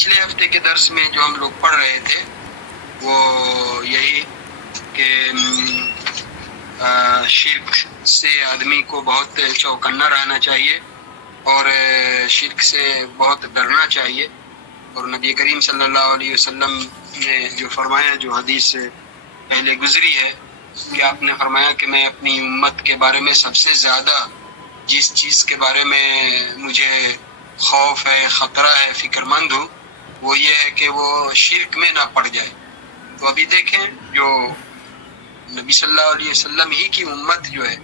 پچھلے ہفتے کے درس میں جو ہم لوگ پڑھ رہے تھے وہ یہی کہ شرک سے آدمی کو بہت چوکنا رہنا چاہیے اور شرک سے بہت ڈرنا چاہیے، اور نبی کریم صلی اللہ علیہ وسلم نے جو فرمایا، جو حدیث پہلے گزری ہے کہ آپ نے فرمایا کہ میں اپنی امت کے بارے میں سب سے زیادہ جس چیز کے بارے میں مجھے خوف ہے، خطرہ ہے، فکر مند ہوں، وہ یہ ہے کہ وہ شرک میں نہ پڑ جائے۔ تو ابھی دیکھیں، جو نبی صلی اللہ علیہ وسلم ہی کی امت جو ہے،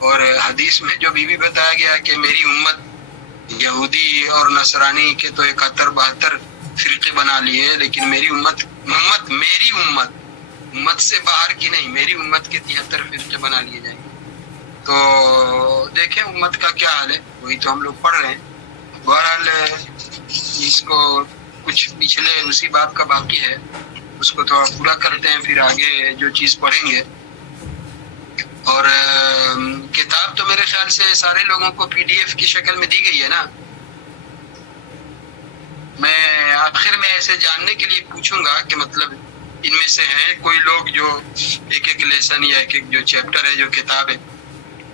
اور حدیث میں جو بھی بتایا گیا کہ میری امت یہودی اور نصرانی کے تو 71-72 فرقے بنا لیے، لیکن میری امت سے باہر کی نہیں، میری امت کے 73 فرقے بنا لیے جائیں گے۔ تو دیکھیں امت کا کیا حال ہے، وہی تو ہم لوگ پڑھ رہے ہیں۔ بہرحال اس کو کچھ پچھلے اسی باب کا باقی ہے، اس کو تھوڑا پورا کرتے ہیں، پھر آگے جو چیز پڑھیں گے۔ اور کتاب تو میرے خیال سے سارے لوگوں کو PDF کی شکل میں دی گئی ہے نا۔ میں آخر میں ایسے جاننے کے لیے پوچھوں گا کہ مطلب ان میں سے ہیں کوئی لوگ جو ایک لیسن یا ایک جو چیپٹر ہے، جو کتاب ہے،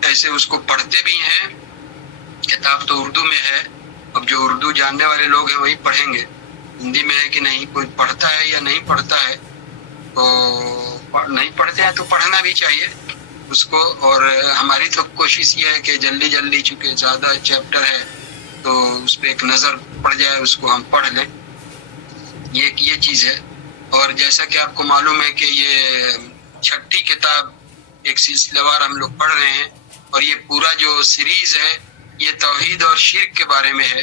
ایسے اس کو پڑھتے بھی ہیں۔ کتاب تو اردو میں ہے، اب جو اردو جاننے والے لوگ ہیں وہی پڑھیں گے۔ ہندی میں ہے کہ نہیں، کوئی پڑھتا ہے یا نہیں پڑھتا ہے، تو نہیں پڑھتے ہیں تو پڑھنا بھی چاہیے اس کو۔ اور ہماری تو کوشش یہ ہے کہ جلدی جلدی، چونکہ زیادہ چیپٹر ہے تو اس پہ ایک نظر پڑ جائے، اس کو ہم پڑھ لیں، یہ چیز ہے۔ اور جیسا کہ آپ کو معلوم ہے کہ یہ 6ٹھی کتاب ایک سلسلہ وار ہم لوگ پڑھ رہے ہیں، اور یہ پورا جو سیریز ہے یہ توحید اور شرک کے بارے میں ہے۔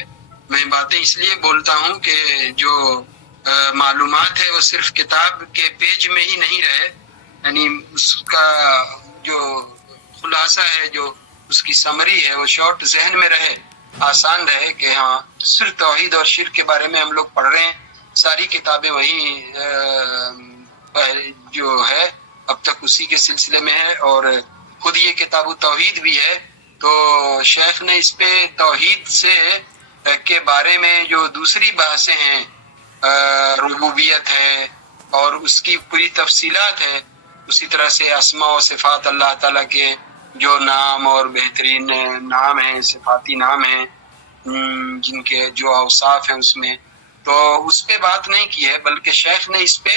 میں باتیں اس لیے بولتا ہوں کہ جو معلومات ہے وہ صرف کتاب کے پیج میں ہی نہیں رہے، یعنی اس کا جو خلاصہ ہے، جو اس کی سمری ہے، وہ شارٹ ذہن میں رہے، آسان رہے کہ ہاں صرف توحید اور شرک کے بارے میں ہم لوگ پڑھ رہے ہیں۔ ساری کتابیں وہی جو ہے اب تک اسی کے سلسلے میں ہے، اور خود یہ کتاب توحید بھی ہے۔ تو شیخ نے اس پہ توحید سے کے بارے میں جو دوسری بحثیں ہیں، ربوبیت ہے اور اس کی پوری تفصیلات ہے، اسی طرح سے اسماء و صفات اللہ تعالیٰ کے جو نام اور بہترین نام ہیں، صفاتی نام ہیں، جن کے جو اوصاف ہیں اس میں، تو اس پہ بات نہیں کی ہے، بلکہ شیخ نے اس پہ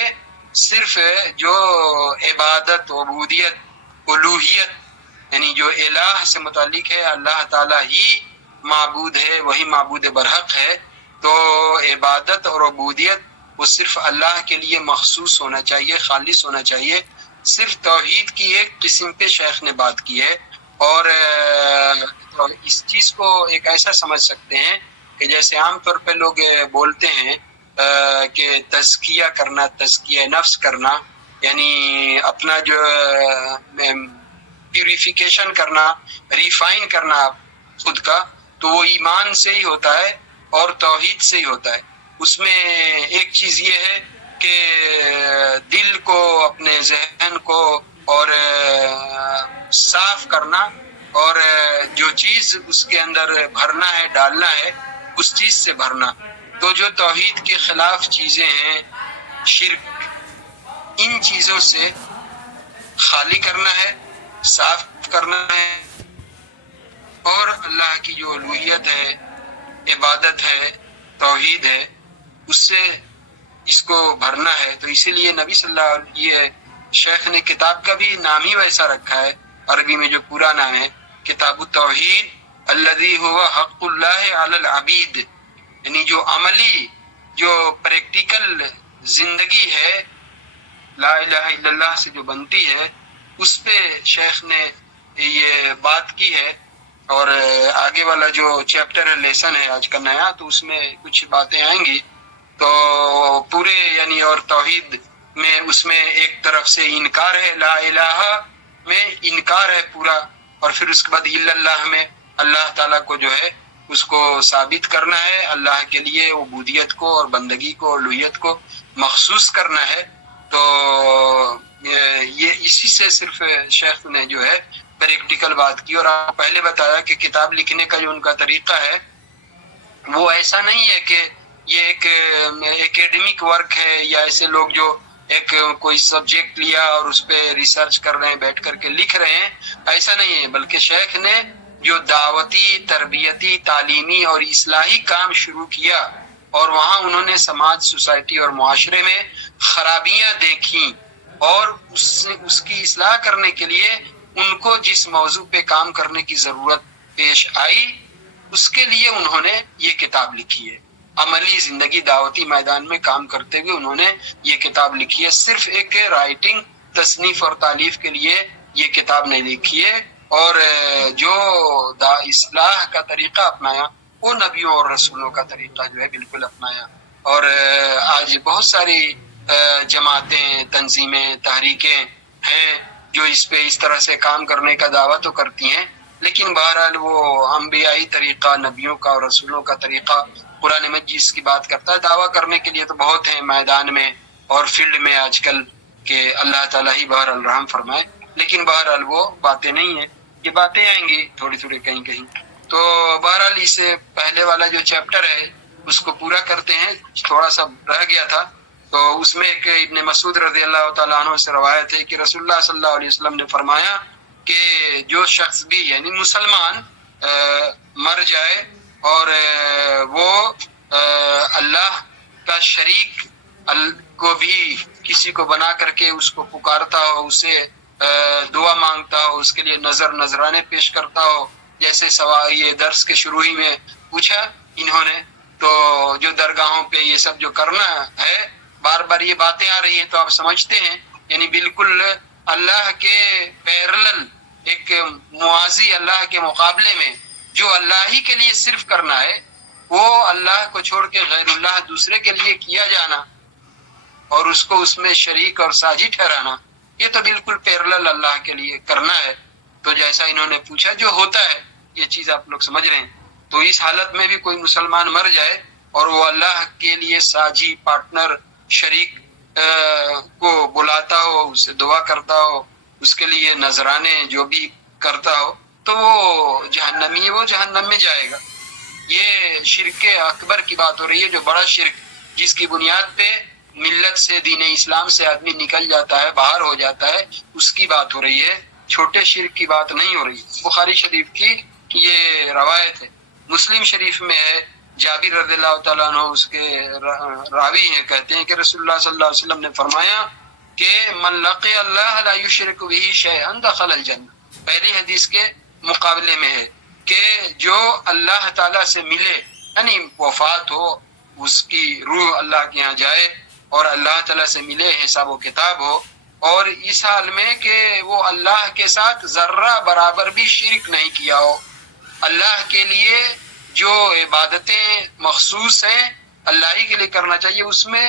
صرف جو عبادت، عبودیت، الوہیت، یعنی جو الہ سے متعلق ہے، اللہ تعالیٰ ہی معبود ہے، وہی معبود برحق ہے، تو عبادت اور عبودیت وہ صرف اللہ کے لیے مخصوص ہونا چاہیے، خالص ہونا چاہیے۔ صرف توحید کی ایک قسم پہ شیخ نے بات کی ہے، اور اس چیز کو ایک ایسا سمجھ سکتے ہیں کہ جیسے عام طور پہ لوگ بولتے ہیں کہ تزکیہ کرنا، تزکیہ نفس کرنا، یعنی اپنا جو پیوریفیکیشن کرنا، ریفائن کرنا خود کا، تو وہ ایمان سے ہی ہوتا ہے اور توحید سے ہی ہوتا ہے۔ اس میں ایک چیز یہ ہے کہ دل کو، اپنے ذہن کو اور صاف کرنا، اور جو چیز اس کے اندر بھرنا ہے، ڈالنا ہے، اس چیز سے بھرنا۔ تو جو توحید کے خلاف چیزیں ہیں، شرک، ان چیزوں سے خالی کرنا ہے، صاف کرنا ہے، اور اللہ کی جو الوہیت ہے، عبادت ہے، توحید ہے، اس سے اس کو بھرنا ہے۔ تو اسی لیے نبی صلی اللہ علیہ وسلم، یہ شیخ نے کتاب کا بھی نام ہی ویسا رکھا ہے، عربی میں جو پورا نام ہے کتاب التوحید الذی هو حق اللہ علی العبید، یعنی جو عملی، جو پریکٹیکل زندگی ہے لا الہ الا اللہ سے جو بنتی ہے، اس پہ شیخ نے یہ بات کی ہے۔ اور آگے والا جو چیپٹر ہے، لیسن ہے آج کا نیا، تو اس میں کچھ باتیں آئیں گی۔ تو پورے یعنی اور توحید میں اس میں ایک طرف سے انکار ہے، لا الہ میں انکار ہے پورا، اور پھر اس کے بعد الا اللہ میں اللہ تعالیٰ کو جو ہے اس کو ثابت کرنا ہے، اللہ کے لیے عبودیت کو اور بندگی کو اور الوہیت کو مخصوص کرنا ہے۔ تو یہ اسی سے صرف شیخ نے جو ہے پریکٹیکل بات کی۔ اور آپ پہلے بتایا کہ کتاب لکھنے کا جو ان کا طریقہ ہے وہ ایسا نہیں ہے کہ یہ ایک ایکیڈمک ورک ہے یا ایسے لوگ جو ایک کوئی سبجیکٹ لیا اور اس پہ ریسرچ کر رہے ہیں، بیٹھ کر کے لکھ رہے ہیں، ایسا نہیں ہے، بلکہ شیخ نے جو دعوتی، تربیتی، تعلیمی اور اصلاحی کام شروع کیا اور وہاں انہوں نے سماج، سوسائٹی اور معاشرے میں خرابیاں دیکھیں اور اس کی اصلاح کرنے کے لیے ان کو جس موضوع پہ کام کرنے کی ضرورت پیش آئی اس کے لیے انہوں نے یہ کتاب لکھی ہے۔ عملی زندگی، دعوتی میدان میں کام کرتے ہوئے انہوں نے یہ کتاب لکھی ہے، صرف ایک رائٹنگ، تصنیف اور تالیف کے لیے یہ کتاب نہیں لکھی ہے۔ اور جو اصلاح کا طریقہ اپنایا وہ نبیوں اور رسولوں کا طریقہ جو ہے بالکل اپنایا۔ اور آج بہت ساری جماعتیں، تنظیمیں، تحریکیں ہیں جو اس پہ اس طرح سے کام کرنے کا دعویٰ تو کرتی ہیں، لیکن بہرحال وہ انبیائی طریقہ، نبیوں کا اور رسولوں کا طریقہ قرآن مجید جس کی بات کرتا ہے، دعویٰ کرنے کے لیے تو بہت ہیں میدان میں اور فیلڈ میں آج کل، کہ اللہ تعالیٰ ہی بہرحال رحم فرمائے، لیکن بہرحال وہ باتیں نہیں ہیں، یہ باتیں آئیں گی تھوڑی تھوڑی کہیں کہیں۔ تو بہرحال اس سے پہلے والا جو چیپٹر ہے اس کو پورا کرتے ہیں، تھوڑا سا رہ گیا تھا، تو اس میں ایک ابن مسعود رضی اللہ تعالیٰ عنہ سے روایت ہے کہ رسول اللہ صلی اللہ علیہ وسلم نے فرمایا کہ جو شخص بھی یعنی مسلمان مر جائے اور وہ اللہ کا شریک کو بھی کسی کو بنا کر کے اس کو پکارتا ہو، اسے دعا مانگتا ہو، اس کے لیے نذرانے پیش کرتا ہو، جیسے یہ درس کے شروع ہی میں پوچھا انہوں نے، تو جو درگاہوں پہ یہ سب جو کرنا ہے، بار بار یہ باتیں آ رہی ہیں تو آپ سمجھتے ہیں یعنی بالکل اللہ کے پیرلل، ایک موازی، اللہ کے مقابلے میں جو اللہ ہی کے لیے صرف کرنا ہے، وہ اللہ کو چھوڑ کے غیر اللہ دوسرے کے لیے کیا جانا اور اس کو اس میں شریک اور ساجی ٹھہرانا، یہ تو بالکل پیرلل اللہ کے لیے کرنا ہے۔ تو جیسا انہوں نے پوچھا جو ہوتا ہے، یہ چیز آپ لوگ سمجھ رہے ہیں، تو اس حالت میں بھی کوئی مسلمان مر جائے اور وہ اللہ کے لیے ساجی، پارٹنر، شریک کو بلاتا ہو، اس سے دعا کرتا ہو، اس کے لیے نذرانے جو بھی کرتا ہو، تو وہ جہنمی ہے، وہ جہنم میں جائے گا۔ یہ شرک اکبر کی بات ہو رہی ہے، جو بڑا شرک جس کی بنیاد پہ ملت سے، دین اسلام سے آدمی نکل جاتا ہے، باہر ہو جاتا ہے، اس کی بات ہو رہی ہے، چھوٹے شرک کی بات نہیں ہو رہی۔ بخاری شریف کی یہ روایت ہے، مسلم شریف میں ہے، جابر رضی اللہ تعالیٰ عنہ اس کے راوی ہیں، کہتے ہیں کہ رسول اللہ صلی اللہ علیہ وسلم نے فرمایا کہ من لقی اللہ لا یشرک به شیئا دخل الجنہ، پہلی حدیث کے مقابلے میں ہے کہ جو اللہ تعالیٰ سے ملے، یعنی وفات ہو، اس کی روح اللہ کے ہاں جائے اور اللہ تعالیٰ سے ملے، حساب و کتاب ہو، اور اس حال میں کہ وہ اللہ کے ساتھ ذرہ برابر بھی شرک نہیں کیا ہو، اللہ کے لیے جو عبادتیں مخصوص ہیں اللہ ہی کے لیے کرنا چاہیے، اس میں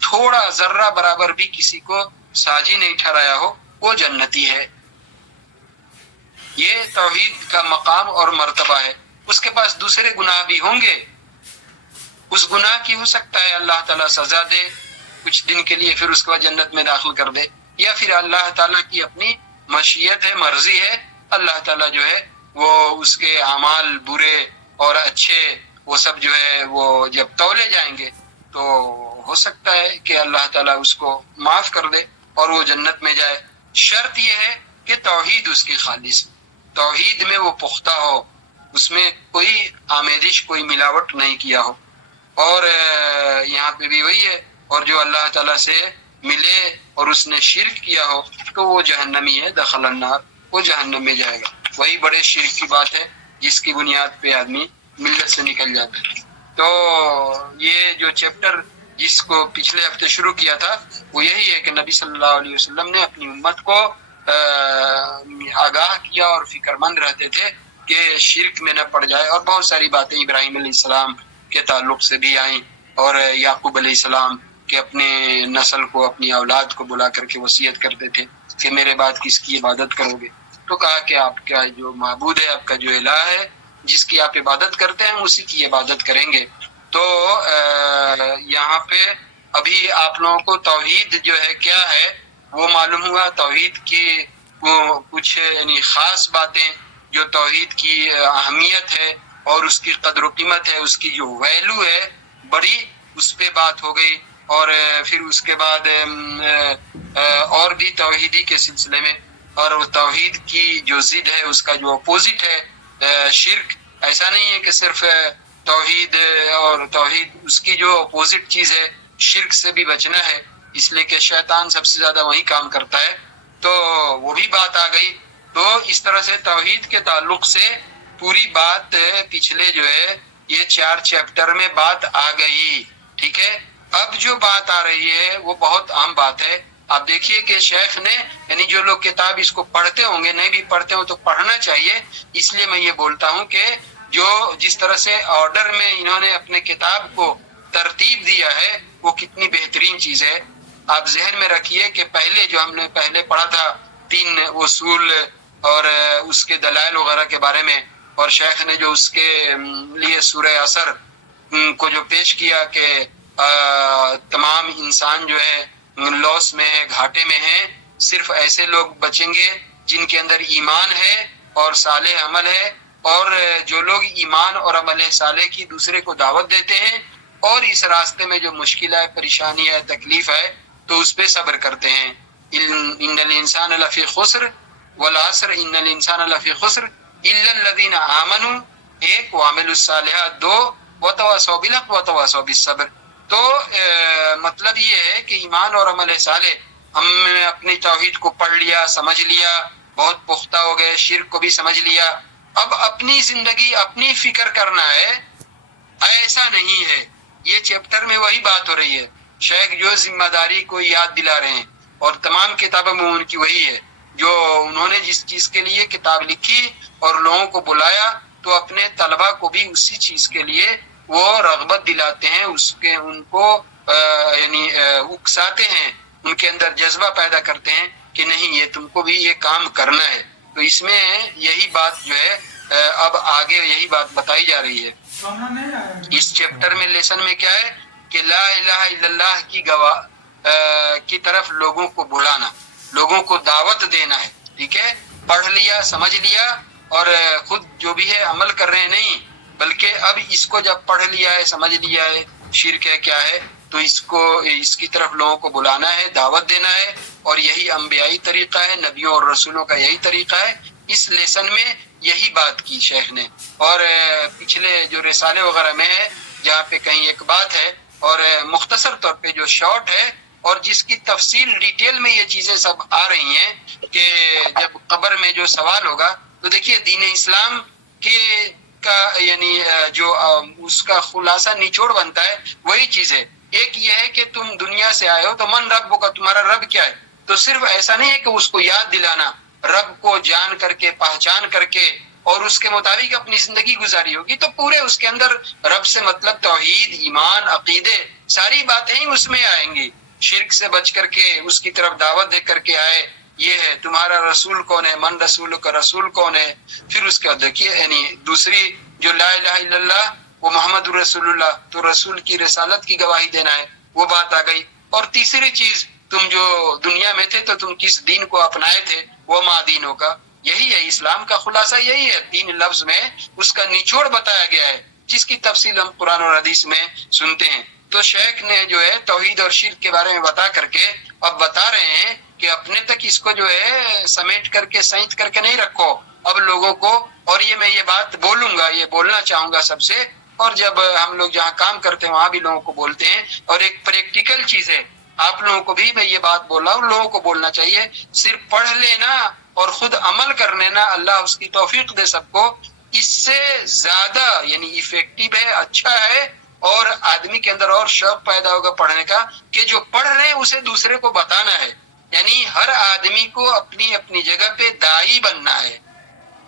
تھوڑا ذرہ برابر بھی کسی کو ساجی نہیں ٹھہرایا ہو، وہ جنتی ہے۔ یہ توحید کا مقام اور مرتبہ ہے۔ اس کے پاس دوسرے گناہ بھی ہوں گے، اس گناہ کی ہو سکتا ہے اللہ تعالیٰ سزا دے کچھ دن کے لیے، پھر اس کے بعد جنت میں داخل کر دے، یا پھر اللہ تعالیٰ کی اپنی مشیت ہے، مرضی ہے، اللہ تعالیٰ جو ہے وہ اس کے اعمال برے اور اچھے وہ سب جو ہے وہ جب تولے جائیں گے تو ہو سکتا ہے کہ اللہ تعالیٰ اس کو معاف کر دے اور وہ جنت میں جائے۔ شرط یہ ہے کہ توحید اس کی خالص، توحید میں وہ پختہ ہو، اس میں کوئی آمیزش، کوئی ملاوٹ نہیں کیا ہو۔ اور یہاں پہ بھی وہی ہے، اور جو اللہ تعالیٰ سے ملے اور اس نے شرک کیا ہو تو وہ جہنمی ہے، دخل النار، وہ جہنم میں جائے گا۔ وہی بڑے شرک کی بات ہے جس کی بنیاد پہ آدمی ملت سے نکل جاتا ہے۔ تو یہ جو چیپٹر جس کو پچھلے ہفتے شروع کیا تھا وہ یہی ہے کہ نبی صلی اللہ علیہ وسلم نے اپنی امت کو آگاہ کیا اور فکر مند رہتے تھے کہ شرک میں نہ پڑ جائے، اور بہت ساری باتیں ابراہیم علیہ السلام کے تعلق سے بھی آئیں، اور یعقوب علیہ السلام کے اپنے نسل کو، اپنی اولاد کو بلا کر کے وصیت کرتے تھے کہ میرے بعد کس کی عبادت کرو گے، تو کہا کہ آپ کا جو معبود ہے، آپ کا جو الہ ہے، جس کی آپ عبادت کرتے ہیں اسی کی عبادت کریں گے۔ تو یہاں پہ ابھی آپ لوگوں کو توحید جو ہے کیا ہے وہ معلوم ہوا، توحید کی وہ کچھ یعنی خاص باتیں جو توحید کی اہمیت ہے اور اس کی قدر و قیمت ہے، اس کی جو ویلو ہے، بڑی اس پہ بات ہو گئی، اور پھر اس کے بعد اور بھی توحیدی کے سلسلے میں، اور توحید کی جو ضد ہے، اس کا جو اپوزٹ ہے شرک، ایسا نہیں ہے کہ صرف توحید اور توحید، اس کی جو اپوزٹ چیز ہے شرک سے بھی بچنا ہے، اس لیے کہ شیطان سب سے زیادہ وہی کام کرتا ہے، تو وہ بھی بات آ گئی۔ تو اس طرح سے توحید کے تعلق سے پوری بات پچھلے جو ہے یہ 4 چیپٹر میں بات آ گئی، ٹھیک ہے۔ اب جو بات آ رہی ہے وہ بہت عام بات ہے۔ آپ دیکھیے کہ شیخ نے، یعنی جو لوگ کتاب اس کو پڑھتے ہوں گے، نہیں بھی پڑھتے ہوں تو پڑھنا چاہیے، اس لیے میں یہ بولتا ہوں کہ جو جس طرح سے آرڈر میں انہوں نے اپنے کتاب کو ترتیب دیا ہے وہ کتنی بہترین چیز ہے۔ آپ ذہن میں رکھیے کہ پہلے جو ہم نے پہلے پڑھا تھا 3 اصول اور اس کے دلائل وغیرہ کے بارے میں، اور شیخ نے جو اس کے لیے سورہ عصر کو جو پیش کیا کہ تمام انسان جو ہے لاس میں ہے، گھاٹے میں ہے، صرف ایسے لوگ بچیں گے جن کے اندر ایمان ہے اور صالح عمل ہے، اور جو لوگ ایمان اور عمل صالح کی دوسرے کو دعوت دیتے ہیں اور اس راستے میں جو مشکل ہے، پریشانی ہے، تکلیف ہے، تو اس پہ صبر کرتے ہیں۔ ان الانسان لفی خسر والعصر ان الانسان لفی خسر الا الذین آمنوا، 1، وعملوا الصالحات 2، وتواصوا بالحق وتواصوا بالصبر۔ تو مطلب یہ ہے کہ ایمان اور عمل صالح، ہم نے اپنی توحید کو پڑھ لیا، سمجھ لیا، بہت پختہ ہو گئے، شرک کو بھی سمجھ لیا، اب اپنی زندگی اپنی فکر کرنا ہے، ایسا نہیں ہے۔ یہ چیپٹر میں وہی بات ہو رہی ہے، شیخ جو ذمہ داری کو یاد دلا رہے ہیں، اور تمام کتابوں میں ان کی وہی ہے، جو انہوں نے جس چیز کے لیے کتاب لکھی اور لوگوں کو بلایا، تو اپنے طلبہ کو بھی اسی چیز کے لیے وہ رغبت دلاتے ہیں، اس کے ان کو یعنی اکساتے ہیں، ان کے اندر جذبہ پیدا کرتے ہیں کہ نہیں، یہ تم کو بھی یہ کام کرنا ہے۔ تو اس میں یہی بات جو ہے اب آگے یہی بات بتائی جا رہی ہے۔ اس چیپٹر میں لیسن میں کیا ہے کہ لا الہ الا اللہ کی کی طرف لوگوں کو بلانا، لوگوں کو دعوت دینا ہے، ٹھیک ہے۔ پڑھ لیا، سمجھ لیا، اور خود جو بھی ہے عمل کر رہے ہیں، نہیں، بلکہ اب اس کو جب پڑھ لیا ہے، سمجھ لیا ہے شرک ہے کیا ہے، تو اس کی طرف لوگوں کو بلانا ہے، دعوت دینا ہے، اور یہی انبیائی طریقہ ہے، نبیوں اور رسولوں کا یہی طریقہ ہے۔ اس لیسن میں یہی بات کی شیخ نے، اور پچھلے جو رسالے وغیرہ میں ہے جہاں پہ کہیں ایک بات ہے، اور مختصر طور پہ جو شارٹ ہے، اور جس کی تفصیل ڈیٹیل میں یہ چیزیں سب آ رہی ہیں کہ جب قبر میں جو سوال ہوگا، تو دیکھیے دین اسلام کے کا یعنی جو اس کا خلاصہ نچوڑ بنتا ہے وہی چیز ہے۔ ایک یہ ہے کہ تم دنیا سے آئے ہو تو من رب کا، تمہارا رب کیا ہے، تو صرف ایسا نہیں ہے کہ اس کو یاد دلانا، رب کو جان کر کے، پہچان کر کے، اور اس کے مطابق اپنی زندگی گزاری ہوگی، تو پورے اس کے اندر رب سے مطلب توحید، ایمان، عقیدے، ساری باتیں ہی اس میں آئیں گی۔ شرک سے بچ کر کے اس کی طرف دعوت دے کر کے آئے، یہ ہے تمہارا رسول کون ہے، من رسول کا رسول کون ہے۔ پھر اس کے بعد دیکھیے یعنی دوسری جو لا الہ الا اللہ وہ محمد رسول اللہ، تو رسول کی رسالت کی گواہی دینا ہے، وہ بات آ گئی۔ اور تیسری چیز، تم جو دنیا میں تھے تو تم کس دین کو اپنائے تھے، وہ ما دینوں کا، یہی ہے اسلام کا خلاصہ، یہی ہے، 3 لفظ میں اس کا نچوڑ بتایا گیا ہے، جس کی تفصیل ہم قرآن اور حدیث میں سنتے ہیں۔ تو شیخ نے جو ہے توحید اور شرک کے بارے میں بتا کر کے اب بتا رہے ہیں کہ اپنے تک اس کو جو ہے سمیٹ کر کے، سینت کر کے نہیں رکھو، اب لوگوں کو، اور یہ میں یہ بات بولوں گا، یہ بولنا چاہوں گا سب سے، اور جب ہم لوگ جہاں کام کرتے ہیں وہاں بھی لوگوں کو بولتے ہیں، اور ایک پریکٹیکل چیز ہے، آپ لوگوں کو بھی میں یہ بات بول رہا ہوں، لوگوں کو بولنا چاہیے، صرف پڑھ لینا اور خود عمل کر لینا، اللہ اس کی توفیق دے سب کو، اس سے زیادہ یعنی ایفیکٹو ہے، اچھا ہے، اور آدمی کے اندر اور شوق پیدا ہوگا پڑھنے کا، کہ جو پڑھ رہے ہیں اسے دوسرے کو بتانا ہے، یعنی ہر آدمی کو اپنی اپنی جگہ پہ داعی بننا ہے۔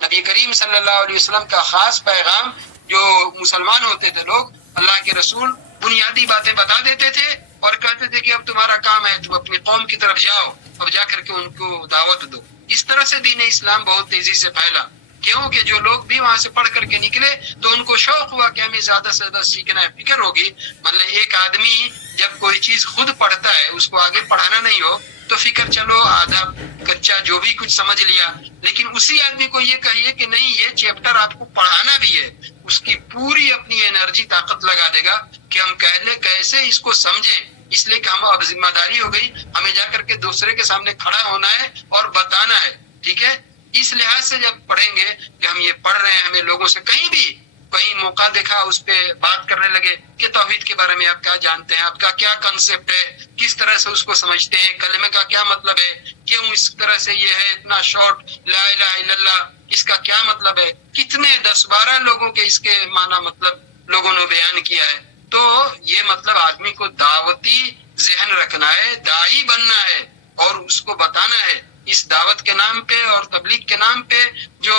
نبی کریم صلی اللہ علیہ وسلم کا خاص پیغام، جو مسلمان ہوتے تھے لوگ، اللہ کے رسول بنیادی باتیں بتا دیتے تھے اور کہتے تھے کہ اب تمہارا کام ہے، تم اپنی قوم کی طرف جاؤ، اب جا کر کے ان کو دعوت دو۔ اس طرح سے دین اسلام بہت تیزی سے پھیلا، کیونکہ جو لوگ بھی وہاں سے پڑھ کر کے نکلے تو ان کو شوق ہوا کہ ہمیں زیادہ سے زیادہ سیکھنا ہے، فکر ہوگی، مطلب ایک آدمی جب کوئی چیز خود پڑھتا ہے، اس کو آگے پڑھانا نہیں ہو تو فکر، چلو آدھا کچا جو بھی کچھ سمجھ لیا، لیکن اسی آدمی کو یہ کہیے کہ نہیں، یہ چیپٹر آپ کو پڑھانا بھی ہے، اس کی پوری اپنی انرجی، طاقت لگا دے گا کہ ہم کیسے اس کو سمجھیں، اس لیے کہ ہم اب ذمہ داری ہو گئی، ہمیں جا کر کے دوسرے کے سامنے کھڑا ہونا ہے اور بتانا ہے، ٹھیک ہے؟ اس لحاظ سے جب پڑھیں گے کہ ہم یہ پڑھ رہے ہیں، ہمیں لوگوں سے کہیں موقع دیکھا اس پہ بات کرنے لگے کہ توحید کے بارے میں آپ کیا جانتے ہیں، آپ کا کیا کنسپٹ ہے، کس طرح سے اس کو سمجھتے ہیں، کلمے کا کیا مطلب ہے، کیوں اس طرح سے یہ ہے اتنا شارٹ لا الہ الا اللہ، اس کا کیا مطلب ہے، کتنے 10-12 لوگوں کے اس کے معنی مطلب لوگوں نے بیان کیا ہے۔ تو یہ مطلب آدمی کو دعوتی ذہن رکھنا ہے، داعی بننا ہے اور اس کو بتانا ہے۔ اس دعوت کے نام پہ اور تبلیغ کے نام پہ جو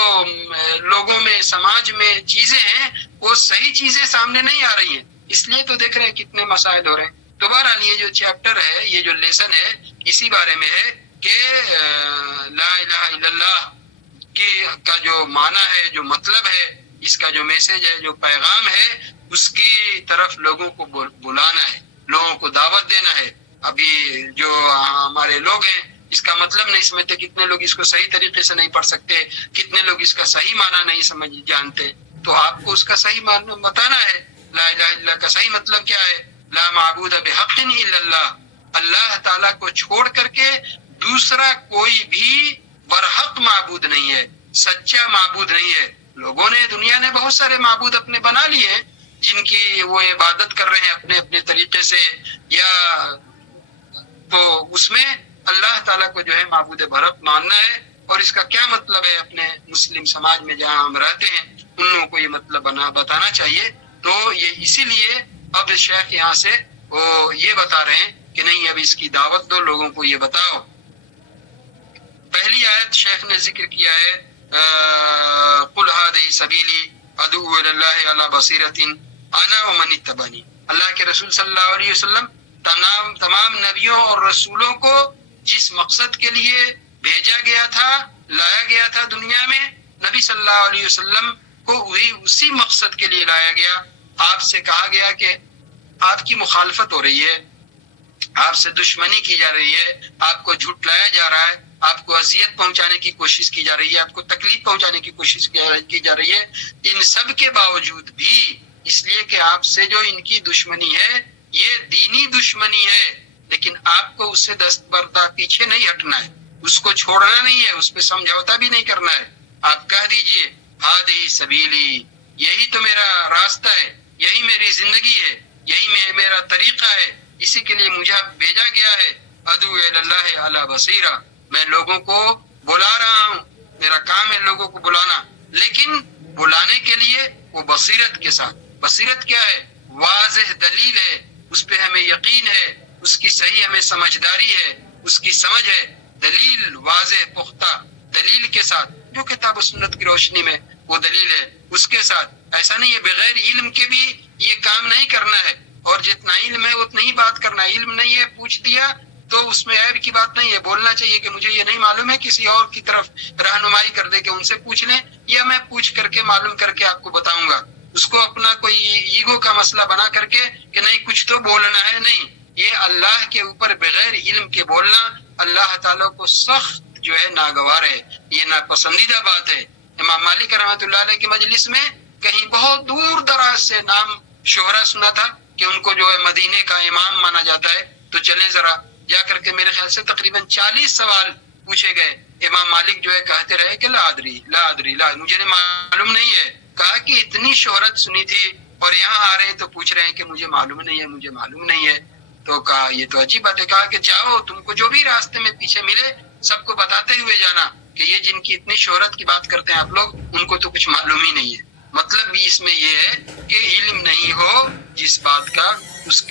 لوگوں میں سماج میں چیزیں ہیں وہ صحیح چیزیں سامنے نہیں آ رہی ہیں، اس لیے تو دیکھ رہے ہیں کتنے مسائل ہو رہے ہیں۔ تو بہرحال یہ جو چیپٹر ہے، یہ جو لیسن ہے، اسی بارے میں ہے کہ لا الہ الا اللہ کا جو معنی ہے، جو مطلب ہے، اس کا جو میسج ہے، جو پیغام ہے، اس کی طرف لوگوں کو بلانا ہے، لوگوں کو دعوت دینا ہے۔ ابھی جو ہمارے لوگ ہیں اس کا مطلب نہیں سمجھتے، کتنے لوگ اس کو صحیح طریقے سے نہیں پڑھ سکتے، کتنے لوگ اس کا صحیح معنی نہیں سمجھ جانتے، تو آپ کو اس کا صحیح معنی بتانا ہے۔ لا الہ الا اللہ کا صحیح مطلب کیا ہے؟ لا معبود بحق الا اللہ، اللہ تعالیٰ کو چھوڑ کر کے دوسرا کوئی بھی برحق معبود نہیں ہے، سچا معبود نہیں ہے۔ لوگوں نے، دنیا نے بہت سارے معبود اپنے بنا لیے ہیں جن کی وہ عبادت کر رہے ہیں اپنے اپنے طریقے سے، یا تو اس میں اللہ تعالیٰ کو جو ہے معبود برحق ماننا ہے۔ اور اس کا کیا مطلب ہے اپنے مسلم سماج میں جہاں ہم رہتے ہیں ان لوگوں کو یہ مطلب بتانا چاہیے۔ تو یہ اسی لیے اب شیخ یہاں سے وہ یہ بتا رہے ہیں کہ نہیں، اب اس کی دعوت دو، لوگوں کو یہ بتاؤ۔ پہلی آیت شیخ نے ذکر کیا ہے قل هذه سبیلی ادعو الی اللہ علی بصیرۃ انا ومن اتبعنی۔ اللہ کے رسول صلی اللہ علیہ وسلم تمام نبیوں اور رسولوں کو جس مقصد کے لیے بھیجا گیا تھا، لایا گیا تھا دنیا میں، نبی صلی اللہ علیہ وسلم کو اسی مقصد کے لیے لایا گیا۔ آپ سے کہا گیا کہ آپ کی مخالفت ہو رہی ہے، آپ سے دشمنی کی جا رہی ہے، آپ کو جھٹلایا جا رہا ہے، آپ کو اذیت پہنچانے کی کوشش کی جا رہی ہے، آپ کو تکلیف پہنچانے کی کوشش کی جا رہی ہے۔ ان سب کے باوجود بھی، اس لیے کہ آپ سے جو ان کی دشمنی ہے یہ دینی دشمنی ہے، لیکن آپ کو اس سے دستبردہ پیچھے نہیں ہٹنا ہے، اس کو چھوڑنا نہیں ہے، اس پہ سمجھوتا بھی نہیں کرنا ہے۔ آپ کہہ دیجئے ہادی سبیلی، یہی تو میرا راستہ ہے، یہی میری زندگی ہے، یہی میرا طریقہ ہے، اسی کے لیے مجھے بھیجا گیا ہے۔ ادعو الی اللہ علی بصیرہ، میں لوگوں کو بلا رہا ہوں، میرا کام ہے لوگوں کو بلانا، لیکن بلانے کے لیے وہ بصیرت کے ساتھ۔ بصیرت کیا ہے؟ واضح دلیل ہے، اس پہ ہمیں یقین ہے، اس کی صحیح ہمیں سمجھداری ہے، اس کی سمجھ ہے، دلیل واضح پختہ دلیل کے ساتھ، جو کتاب و سنت کی روشنی میں وہ دلیل ہے، اس کے ساتھ۔ ایسا نہیں ہے بغیر علم کے بھی یہ کام نہیں کرنا ہے، اور جتنا علم ہے اتنا ہی بات کرنا ہے۔ علم نہیں ہے پوچھ دیا تو اس میں عیب کی بات نہیں ہے، بولنا چاہیے کہ مجھے یہ نہیں معلوم ہے، کسی اور کی طرف رہنمائی کر دے کہ ان سے پوچھ لیں، یا میں پوچھ کر کے معلوم کر کے آپ کو بتاؤں گا۔ اس کو اپنا کوئی ایگو کا مسئلہ بنا کر کے کہ نہیں کچھ تو بولنا ہے، نہیں، یہ اللہ کے اوپر بغیر علم کے بولنا اللہ تعالیٰ کو سخت جو ہے ناگوار ہے، یہ ناپسندیدہ بات ہے۔ امام مالک رحمۃ اللہ علیہ کی مجلس میں کہیں بہت دور دراز سے نام شہرہ سنا تھا کہ ان کو جو ہے مدینے کا امام مانا جاتا ہے، تو چلیں ذرا جا کر کے، میرے خیال سے تقریباً 40 سوال پوچھے گئے، امام مالک جو ہے کہتے رہے کہ لا ادری لا ادری لا، مجھے معلوم نہیں ہے۔ کہا کہ اتنی شہرت سنی تھی اور یہاں آ رہے ہیں تو پوچھ رہے ہیں کہ مجھے معلوم نہیں ہے، مجھے معلوم نہیں ہے۔ تو کہا یہ تو عجیب بات ہے۔ کہا کہ جاؤ، تم کو جو بھی راستے میں پیچھے ملے سب کو بتاتے ہوئے جانا کہ یہ جن کی اتنی شہرت کی بات کرتے ہیں آپ لوگ، ان کو تو کچھ معلوم ہی نہیں ہے۔ مطلب بھی اس میں یہ ہے کہ علم نہیں ہو جس بات کا، اس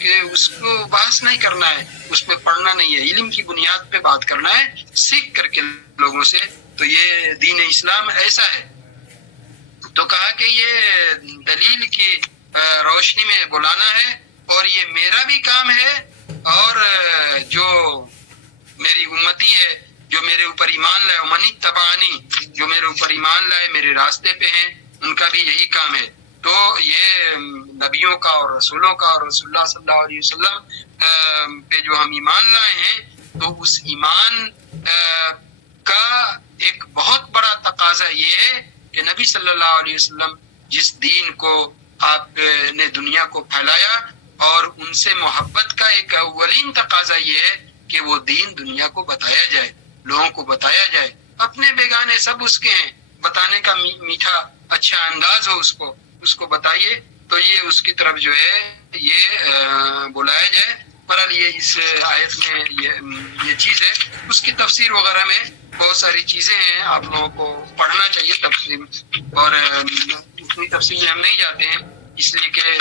کو بحث نہیں کرنا ہے، اس پہ پڑھنا نہیں ہے، علم کی بنیاد پہ بات کرنا ہے، سیکھ کر کے لوگوں سے۔ تو یہ دین اسلام ایسا ہے۔ تو کہا کہ یہ دلیل کی روشنی میں بلانا ہے، اور یہ میرا بھی کام ہے، اور جو میری امتی ہے، جو میرے اوپر ایمان لائے، من اتبعنی، جو میرے اوپر ایمان لائے، میرے راستے پہ ہیں، ان کا بھی یہی کام ہے۔ تو یہ نبیوں کا اور رسولوں کا اور رسول اللہ صلی اللہ علیہ وسلم پہ جو ہم ایمان لائے ہیں، تو اس ایمان کا ایک بہت بڑا تقاضا یہ ہے کہ نبی صلی اللہ علیہ وسلم جس دین کو آپ نے دنیا کو پھیلایا، اور ان سے محبت کا ایک اولین تقاضا یہ ہے کہ وہ دین دنیا کو بتایا جائے، لوگوں کو بتایا جائے، اپنے بیگانے سب اس کے ہیں، بتانے کا میٹھا اچھا انداز ہو، اس کو بتائیے، تو یہ اس کی طرف جو ہے یہ بلایا جائے۔ بہرحال یہ اس آیت میں یہ چیز ہے، اس کی تفسیر وغیرہ میں بہت ساری چیزیں ہیں، آپ لوگوں کو پڑھنا چاہیے تفسیر، اور اتنی تفصیل میں ہم نہیں جاتے ہیں اس لیے کہ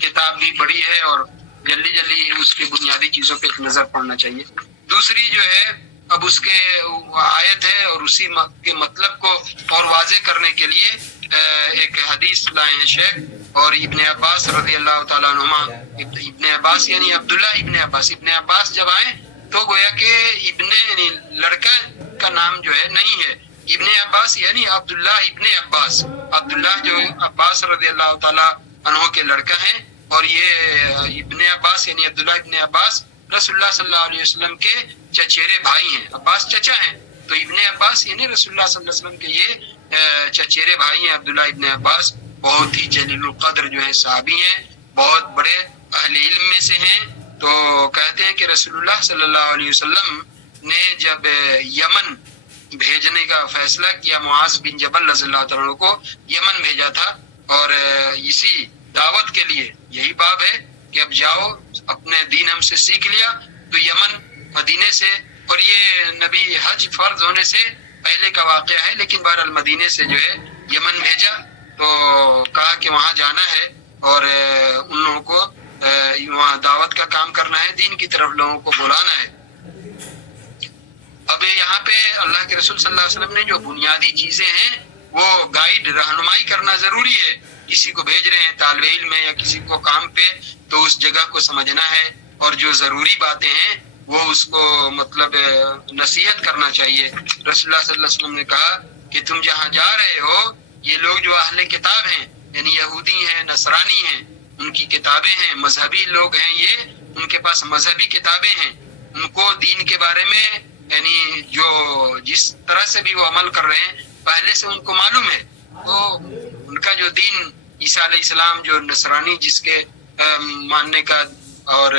کتاب بھی بڑی ہے اور جلدی اس کی بنیادی چیزوں پہ ایک نظر پڑنا چاہیے۔ دوسری جو ہے اب اس کے آیت ہے اور اسی کے مطلب کو اور واضح کرنے کے لیے ایک حدیث لائے ہیں شیخ، اور ابن عباس رضی اللہ تعالیٰ عنہما، ابن عباس یعنی عبداللہ ابن عباس جب آئے تو گویا کہ یعنی لڑکا کا نام جو ہے نہیں ہے، ابن عباس یعنی عبداللہ ابن عباس، عبداللہ جو عباس رضی اللہ تعالیٰ عنہ کے لڑکا ہیں، اور یہ ابن عباس یعنی عبداللہ ابن عباس رسول اللہ صلی اللہ علیہ وسلم کے چچیرے بھائی ہیں، عباس چچا ہیں، تو ابن عباس یعنی رسول اللہ صلی اللہ علیہ وسلم کے یہ چچیرے بھائی ہیں عبداللہ ابن عباس، بہت ہی جلیل القدر جو ہے صحابی ہیں، بہت بڑے اہل علم میں سے ہیں۔ تو کہتے ہیں کہ رسول اللہ صلی اللہ علیہ وسلم نے جب یمن بھیجنے کا فیصلہ کیا، معاذ بن جبل رضی اللہ تعالیٰ عنہ کو یمن بھیجا تھا، اور اسی دعوت کے لیے یہی باب ہے کہ اب جاؤ اپنے دین ہم سے سیکھ لیا، تو یمن مدینے سے، اور یہ نبی حج فرض ہونے سے پہلے کا واقعہ ہے، لیکن بہرحال مدینے سے جو ہے یمن بھیجا، تو کہا کہ وہاں جانا ہے اور ان لوگوں کو وہاں دعوت کا کام کرنا ہے، دین کی طرف لوگوں کو بلانا ہے۔ اب یہاں پہ اللہ کے رسول صلی اللہ علیہ وسلم نے جو بنیادی چیزیں ہیں وہ گائیڈ رہنمائی کرنا ضروری ہے، کسی کو بھیج رہے ہیں طالب علم میں یا کسی کو کام پہ، تو اس جگہ کو سمجھنا ہے، اور جو ضروری باتیں ہیں وہ اس کو مطلب نصیحت کرنا چاہیے۔ رسول اللہ صلی اللہ علیہ وسلم نے کہا کہ تم جہاں جا رہے ہو، یہ لوگ جو اہل کتاب ہیں یعنی یہودی ہیں، نصرانی ہیں، ان کی کتابیں ہیں، مذہبی لوگ ہیں، یہ ان کے پاس مذہبی کتابیں ہیں، ان کو دین کے بارے میں یعنی جو جس طرح سے بھی وہ عمل کر رہے ہیں پہلے سے ان کو معلوم ہے، تو ان کا جو دین عیسیٰ علیہ السلام جو نصرانی جس کے ماننے کا، اور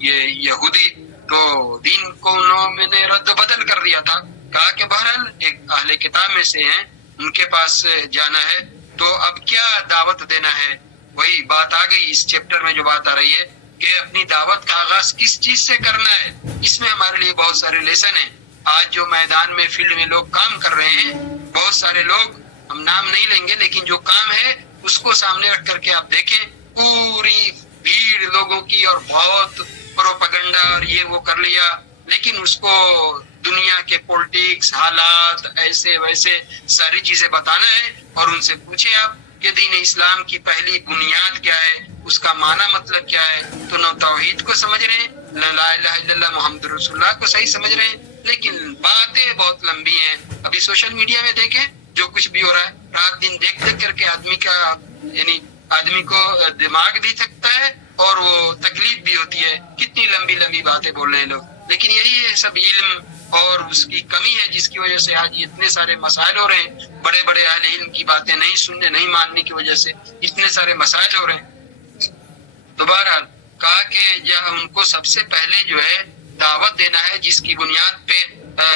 یہ یہودی، تو دین کو انہوں نے رد و بدل کر دیا تھا، کہا کہ بہرحال ایک اہل کتاب میں سے ہیں، ان کے پاس جانا ہے، تو اب کیا دعوت دینا ہے، وہی بات آ گئی اس چیپٹر میں جو بات آ رہی ہے کہ اپنی دعوت کا آغاز کس چیز سے کرنا ہے۔ اس میں ہمارے لیے بہت سارے لیسن ہیں۔ آج جو میدان میں فیلڈ میں لوگ کام کر رہے ہیں، بہت سارے لوگ، ہم نام نہیں لیں گے، لیکن جو کام ہے اس کو سامنے رکھ کر کے آپ دیکھیں، پوری بھیڑ لوگوں کی، اور بہت پروپیگنڈا اور یہ وہ کر لیا، لیکن اس کو دنیا کے پولیٹکس، حالات، ایسے ویسے ساری چیزیں بتانا ہے، اور ان سے پوچھیں آپ کہ دین اسلام کی پہلی بنیاد کیا ہے، اس کا معنی مطلب کیا ہے، تو نہ توحید کو سمجھ رہے ہیں، لا الہ الا اللہ محمد رسول اللہ کو صحیح سمجھ رہے ہیں، لیکن باتیں بہت لمبی ہیں۔ ابھی سوشل میڈیا میں دیکھیں جو کچھ بھی ہو رہا ہے، رات دن دیکھ دیکھ کر کے آدمی کو دماغ بھی تھکتا ہے اور وہ تکلیف بھی ہوتی ہے، کتنی لمبی لمبی باتیں بول رہے ہیں لوگ، لیکن یہی سب علم اور اس کی کمی ہے جس کی وجہ سے آج اتنے سارے مسائل ہو رہے ہیں، بڑے بڑے اہل علم کی باتیں نہیں سننے، نہیں ماننے کی وجہ سے اتنے سارے مسائل ہو رہے ہیں۔ تو بہرحال کہا کہ ان کو سب سے پہلے جو ہے دعوت دینا ہے، جس کی بنیاد پہ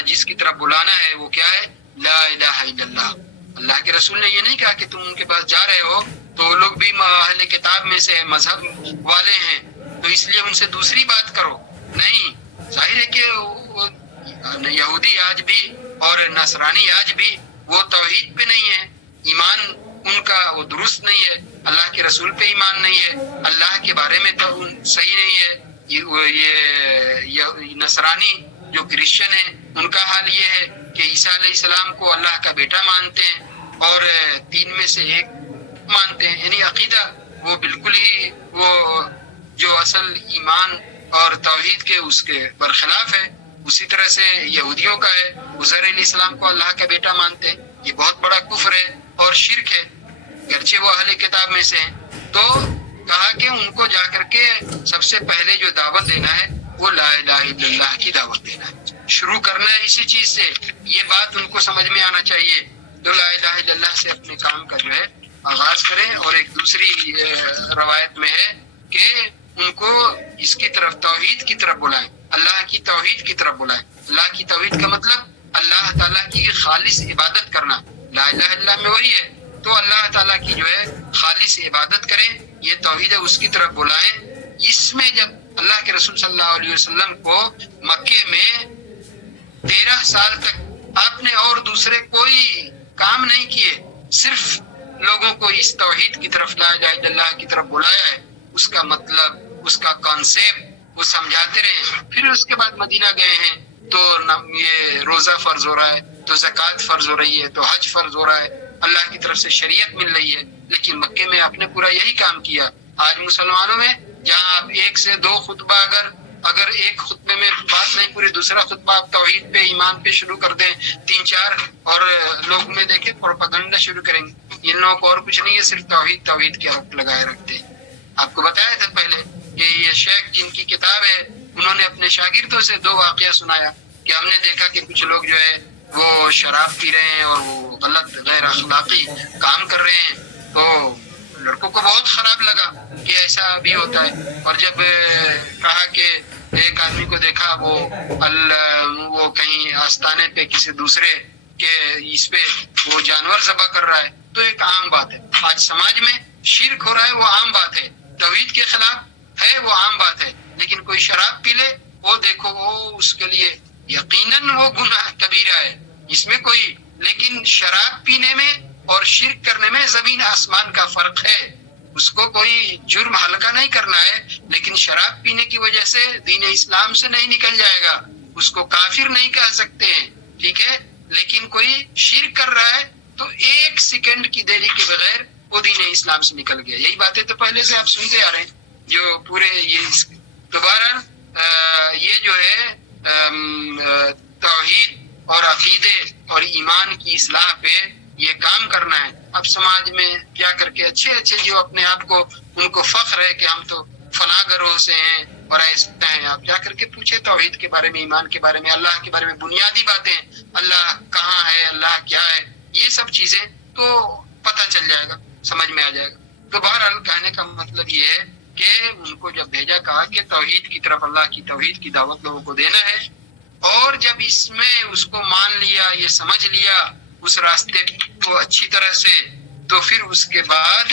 جس کی طرف بلانا ہے، وہ کیا ہے؟ لا الہ الا اللہ۔ اللہ کے رسول نے یہ نہیں کہا کہ تم ان کے پاس جا رہے ہو تو وہ لوگ بھی اہل کتاب میں سے مذہب والے ہیں تو اس لیے ان سے دوسری بات کرو، نہیں، ظاہر ہے کہ یہودی آج بھی اور نصرانی آج بھی وہ توحید پہ نہیں ہے، ایمان ان کا وہ درست نہیں ہے، اللہ کے رسول پہ ایمان نہیں ہے، اللہ کے بارے میں تو صحیح نہیں ہے۔ یہ نصرانی جو کرسچن ہیں ان کا حال یہ ہے کہ عیسیٰ علیہ السلام کو اللہ کا بیٹا مانتے ہیں اور تین میں سے ایک مانتے ہیں، یعنی عقیدہ وہ بالکل ہی وہ جو اصل ایمان اور توحید کے اس کے برخلاف ہے۔ اسی طرح سے یہودیوں کا ہے، عزیر علیہ السلام کو اللہ کا بیٹا مانتے ہیں، یہ بہت بڑا کفر ہے اور شرک ہے، گرچہ وہ اہل کتاب میں سے ہیں۔ تو کہا کہ ان کو جا کر کے سب سے پہلے جو دعوت دینا ہے وہ لا الہ الا اللہ کی دعوت دینا ہے، شروع کرنا ہے اسی چیز سے، یہ بات ان کو سمجھ میں آنا چاہیے۔ تو لا الہ الا اللہ سے اپنے کام کا جو ہے آغاز کریں۔ اور ایک دوسری روایت میں ہے کہ ان کو اس کی طرف توحید کی طرف بلائیں، اللہ کی توحید کی طرف بلائیں۔ اللہ کی توحید کا مطلب اللہ تعالیٰ کی خالص عبادت کرنا، لا الہ الا اللہ میں وہی ہے، تو اللہ تعالیٰ کی جو ہے خالص عبادت کریں، یہ توحید ہے، اس کی طرف بلائیں۔ اس میں جب اللہ کے رسول صلی اللہ علیہ وسلم کو مکے میں 13 سال تک آپ نے اور دوسرے کوئی کام نہیں کیے، صرف لوگوں کو اس توحید کی طرف لا الہ الا اللہ کی طرف بلایا ہے، اس کا مطلب، اس کا کانسیپٹ وہ سمجھاتے رہے۔ پھر اس کے بعد مدینہ گئے ہیں تو یہ روزہ فرض ہو رہا ہے، تو زکوٰۃ فرض ہو رہی ہے، تو حج فرض ہو رہا ہے، اللہ کی طرف سے شریعت مل رہی ہے، لیکن مکے میں آپ نے پورا یہی کام کیا۔ آج مسلمانوں میں جہاں آپ 1 سے 2 خطبہ اگر ایک خطبے میں بات نہیں پوری، دوسرا خطبہ آپ توحید پہ، ایمان پہ شروع کر دیں، 3-4 اور لوگ میں دیکھیں پروپیگنڈا شروع کریں گے۔ ان لوگوں کو اور کچھ نہیں ہے، صرف توحید توحید کے حق لگائے رکھتے ہیں۔ آپ کو بتایا تھا پہلے کہ یہ شیخ جن کی کتاب ہے، انہوں نے اپنے شاگردوں سے 2 واقعہ سنایا کہ ہم نے دیکھا کہ کچھ لوگ جو ہے وہ شراب پی رہے ہیں اور وہ غلط غیر اخلاقی کام کر رہے ہیں، تو لڑکوں کو بہت خراب لگا کہ ایسا بھی ہوتا ہے۔ اور جب کہا کہ ایک آدمی کو دیکھا وہ کہیں آستانے پہ کسی دوسرے کے اس پہ وہ جانور ذبح کر رہا ہے، تو ایک عام بات ہے۔ آج سماج میں شرک ہو رہا ہے، وہ عام بات ہے، توحید کے خلاف ہے، وہ عام بات ہے، لیکن کوئی شراب پی لے، وہ دیکھو وہ اس کے لیے یقیناً وہ گناہ کبیرہ ہے، اس میں کوئی، لیکن شراب پینے میں اور شرک کرنے میں زمین آسمان کا فرق ہے۔ اس کو کوئی جرم ہلکا نہیں کرنا ہے، لیکن شراب پینے کی وجہ سے دین اسلام سے نہیں نکل جائے گا، اس کو کافر نہیں کہہ سکتے ہیں، ٹھیک ہے، لیکن کوئی شرک کر رہا ہے تو 1 سیکنڈ کی دیری کے بغیر وہ دین اسلام سے نکل گیا۔ یہی باتیں تو پہلے سے آپ سنتے آ رہے ہیں، جو پورے یہ دوبارہ یہ جو ہے توحید اور عقیدے اور ایمان کی اصلاح پہ یہ کام کرنا ہے۔ اب سماج میں کیا کر کے اچھے جو اپنے آپ کو، ان کو فخر ہے کہ ہم تو فلاں گروہ سے ہیں اور ایسا ہیں، آپ جا کر کے پوچھے توحید کے بارے میں، ایمان کے بارے میں، اللہ کے بارے میں بنیادی باتیں، اللہ کہاں ہے، اللہ کیا ہے، یہ سب چیزیں تو پتہ چل جائے گا، سمجھ میں آ جائے گا۔ تو بہرحال کہنے کا مطلب یہ ہے کہ ان کو جب بھیجا، کہا کہ توحید کی طرف، اللہ کی توحید کی دعوت لوگوں کو دینا ہے، اور جب اس میں اس کو مان لیا، یہ سمجھ لیا اس راستے کو اچھی طرح سے، تو پھر اس کے بعد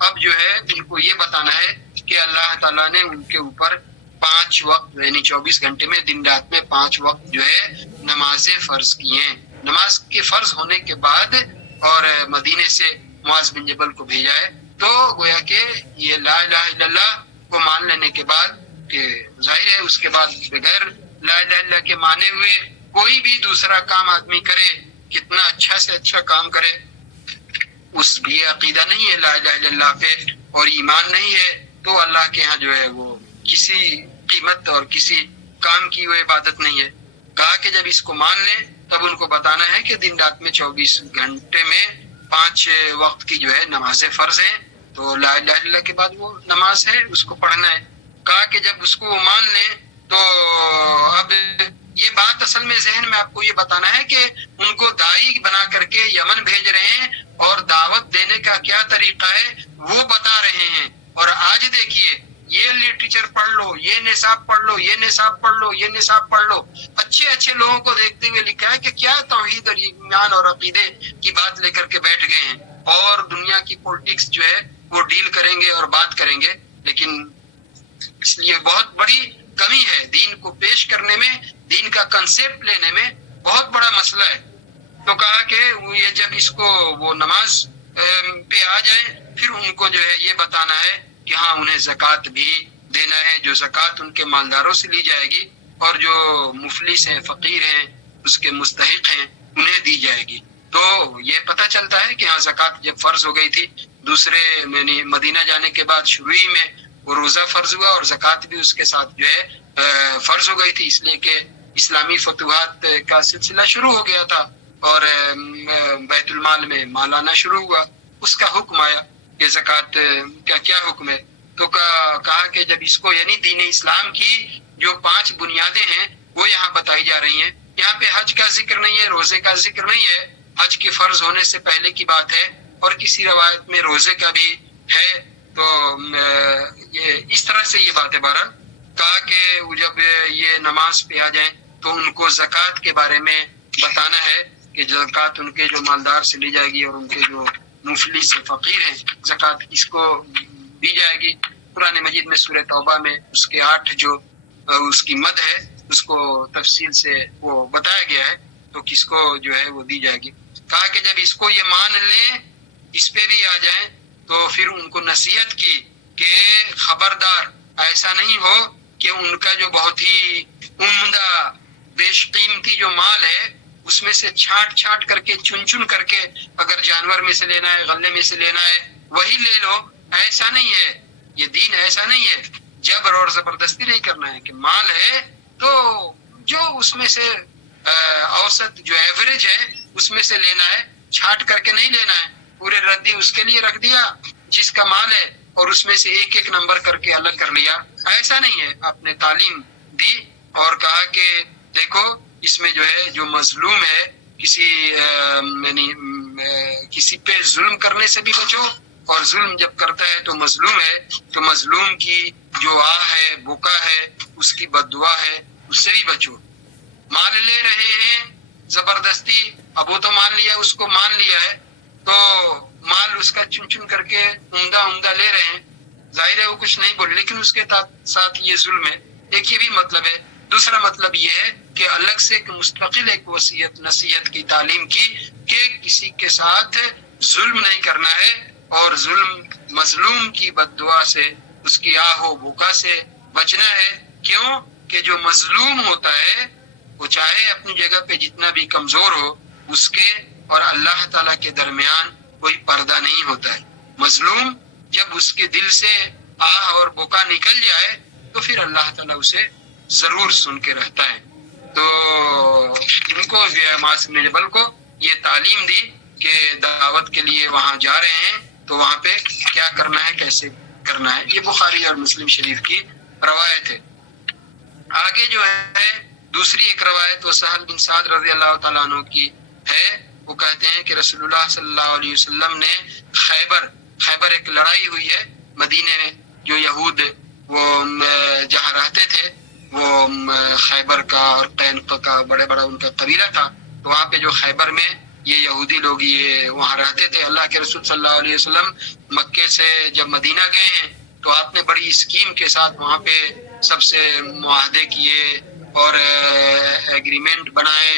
اب جو ہے ان کو یہ بتانا ہے کہ اللہ تعالیٰ نے ان کے اوپر 5 وقت یعنی 24 گھنٹے میں دن رات میں 5 وقت جو ہے نمازیں فرض کی ہیں۔ نماز کے فرض ہونے کے بعد اور مدینے سے معاذ بن جبل کو بھیجا ہے، تو گویا کہ یہ لا الہ الا اللہ کو مان لینے کے بعد، کہ ظاہر ہے اس کے بعد بغیر لا الہ الا اللہ کے مانے ہوئے کوئی بھی دوسرا کام آدمی کرے، کتنا اچھا سے اچھا کام کرے، اس بھی عقیدہ نہیں ہے لا الہ الا اللہ پہ اور ایمان نہیں ہے، تو اللہ کے ہاں جو ہے وہ کسی قیمت اور کسی کام کی وہ عبادت نہیں ہے۔ کہا کہ جب اس کو مان لیں تب ان کو بتانا ہے کہ دن رات میں 24 گھنٹے میں 5 وقت کی جو ہے نمازیں فرض ہیں، تو لا الہ الا اللہ کے بعد وہ نماز ہے، اس کو پڑھنا ہے۔ کہا کہ جب اس کو مان لیں تو اب یہ بات اصل میں ذہن میں آپ کو یہ بتانا ہے کہ ان کو داعی بنا کر کے یمن بھیج رہے ہیں اور دعوت دینے کا کیا طریقہ ہے وہ بتا رہے ہیں۔ اور آج دیکھیے، یہ لٹریچر پڑھ لو، یہ نصاب پڑھ لو، یہ نصاب پڑھ لو، یہ نصاب پڑھ لو، اچھے لوگوں کو دیکھتے ہوئے لکھا ہے کہ کیا توحید اور ایمان اور عقیدے کی بات لے کر کے بیٹھ گئے ہیں، اور دنیا کی پولیٹکس جو ہے وہ ڈیل کریں گے اور بات کریں گے۔ لیکن اس لیے بہت بڑی کمی ہے دین کو پیش کرنے میں، دین کا کنسیپٹ لینے میں بہت بڑا مسئلہ ہے۔ تو کہا کہ یہ جب اس کو وہ نماز پہ آ جائیں، پھر ان کو جو ہے یہ بتانا ہے کہ ہاں انہیں زکوٰۃ بھی دینا ہے، جو زکوٰۃ ان کے مالداروں سے لی جائے گی، اور جو مفلس ہیں، فقیر ہیں، اس کے مستحق ہیں، انہیں دی جائے گی۔ تو یہ پتہ چلتا ہے کہ ہاں زکوٰۃ جب فرض ہو گئی تھی، دوسرے یعنی مدینہ جانے کے بعد شروع ہی میں وہ روزہ فرض ہوا اور زکوٰۃ بھی اس کے ساتھ جو ہے فرض ہو گئی تھی، اس لیے کہ اسلامی فتوحات کا سلسلہ شروع ہو گیا تھا اور بیت المال میں مال آنا شروع ہوا، اس کا حکم آیا کہ زکوٰۃ کا کیا حکم ہے۔ تو کہا کہ جب اس کو یعنی دین اسلام کی جو 5 بنیادیں ہیں وہ یہاں بتائی جا رہی ہیں، یہاں پہ حج کا ذکر نہیں ہے، روزے کا ذکر نہیں ہے، حج کے فرض ہونے سے پہلے کی بات ہے، اور کسی روایت میں روزے کا بھی ہے، تو اس طرح سے یہ بات ہے. بہرحال کہا کہ جب یہ نماز پہ آ جائیں تو ان کو زکوٰۃ کے بارے میں بتانا ہے کہ زکوٰۃ ان کے جو مالدار سے لی جائے گی اور ان کے جو مفلس سے فقیر ہیں زکوٰۃ اس کو دی جائے گی. قرآن مجید میں سورہ توبہ میں اس کے 8 جو اس کی مد ہے اس کو تفصیل سے وہ بتایا گیا ہے، تو کس کو جو ہے وہ دی جائے گی. کہا کہ جب اس کو یہ مان لیں، اس پہ بھی آ جائیں، تو پھر ان کو نصیحت کی کہ خبردار ایسا نہیں ہو کہ ان کا جو بہت ہی عمدہ بیش قیمتی جو مال ہے اس میں سے چھانٹ کر کے چن کر کے اگر جانور میں سے لینا ہے، غلے میں سے لینا ہے وہی لے لو. ایسا نہیں ہے، یہ دین ایسا نہیں ہے. جبر اور زبردستی نہیں کرنا ہے کہ مال ہے تو جو اس میں سے اوسط جو ایوریج ہے اس میں سے لینا ہے، چھانٹ کر کے نہیں لینا ہے. پورے ردی اس کے لیے رکھ دیا جس کا مال ہے اور اس میں سے ایک نمبر کر کے الگ کر لیا. ایسا نہیں ہے. آپ نے تعلیم دی اور کہا کہ دیکھو اس میں جو ہے جو مظلوم ہے کسی پہ ظلم کرنے سے بھی بچو، اور ظلم جب کرتا ہے تو مظلوم کی جو آہ ہے، بکا ہے، اس کی بد دعا ہے، اس سے بھی بچو. مال لے رہے ہیں زبردستی، اب وہ تو مان لیا، اس کو مان لیا ہے تو مال اس کا چن کر کے عمدہ لے رہے ہیں. ظاہر ہے وہ کچھ نہیں بولے لیکن اس کے ساتھ یہ ظلم ہے. ایک یہ بھی مطلب ہے. دوسرا مطلب یہ ہے کہ الگ سے ایک مستقل ایک وصیت نصیحت کی تعلیم کی کہ کسی کے ساتھ ظلم نہیں کرنا ہے اور مظلوم کی بد دعا سے، اس کی آہ و بکا سے بچنا ہے. کیوں کہ جو مظلوم ہوتا ہے وہ چاہے اپنی جگہ پہ جتنا بھی کمزور ہو، اس کے اور اللہ تعالیٰ کے درمیان کوئی پردہ نہیں ہوتا ہے. مظلوم جب اس کے دل سے آہ اور بکا نکل جائے تو پھر اللہ تعالیٰ اسے ضرور سن کے رہتا ہے. تو ان کو معاذ بن جبل کو یہ تعلیم دی کہ دعوت کے لیے وہاں جا رہے ہیں تو وہاں پہ کیا کرنا ہے، کیسے کرنا ہے. یہ بخاری اور مسلم شریف کی روایت ہے. آگے جو ہے دوسری ایک روایت وہ سہل بن سعد رضی اللہ تعالیٰ عنہ کی ہے. وہ کہتے ہیں کہ رسول اللہ صلی اللہ علیہ وسلم نے خیبر ایک لڑائی ہوئی ہے مدینے میں، جو یہود وہ جہاں رہتے تھے وہ خیبر کا اور قینقاع کا بڑا ان کا قبیلہ تھا. تو وہاں پہ جو خیبر میں یہ یہودی لوگ یہ وہاں رہتے تھے. اللہ کے رسول صلی اللہ علیہ وسلم مکے سے جب مدینہ گئے ہیں تو آپ نے بڑی اسکیم کے ساتھ وہاں پہ سب سے معاہدے کیے اور ایگریمنٹ بنائے